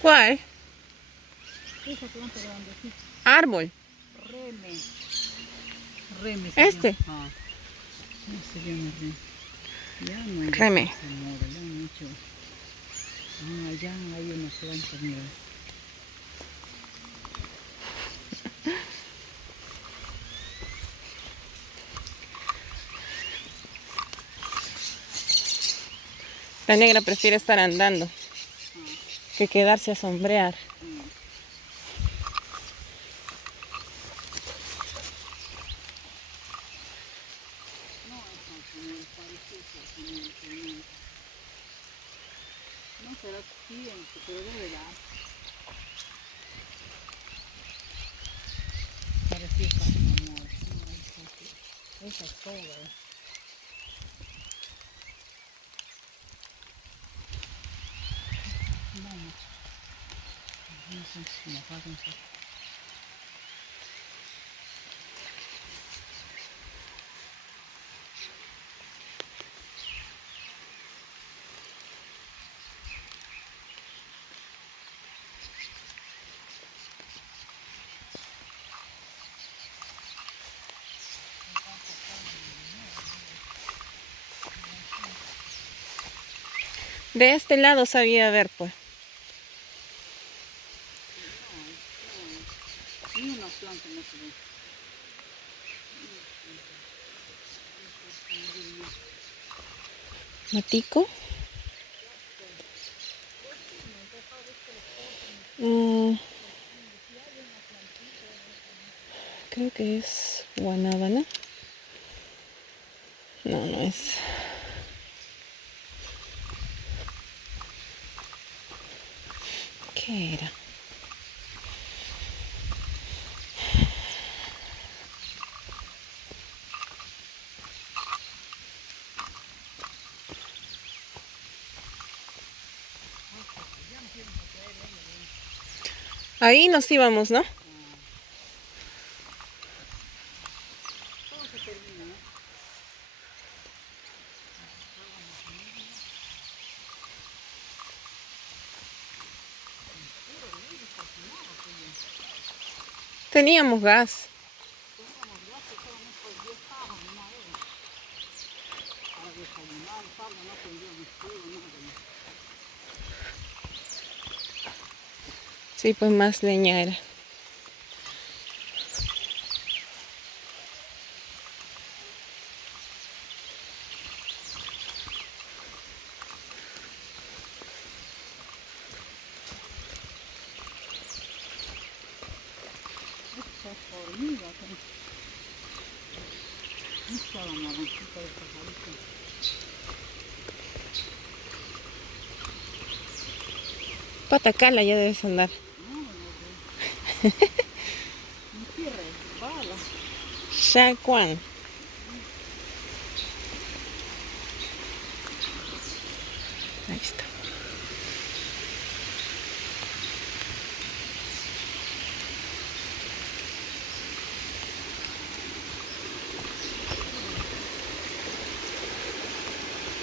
¿Cuál? Esa planta grandecita. Árbol. Reme. Reme. Este. Ah, no se llama reme. Ya no hay Reme. esa mora, ya han hecho. Ah, ya hay una planta, mira. La negra prefiere estar andando que quedarse a sombrear. No será tiempo, pero debe dar. Parecía casi amor. Esa es toda. Vamos. No sé si me apagan. De este lado sabía ver, pues. Ni una planta no se ve. Matico. Creo que es guanábana. No, no es. ¿Qué era? Ahí nos íbamos, ¿no? Todo se termina, ¿no? Teníamos gas. Teníamos ya que solamente por 10 cajas de una vez. Para desayunar, tarde, no prendíamos fuego, nada. Sí, pues más leña era. Esta es hormiga, pero no está la naranjita de pajarito. Patacala ya debes andar. No, no, no. Mi tierra es bala. Shaquan.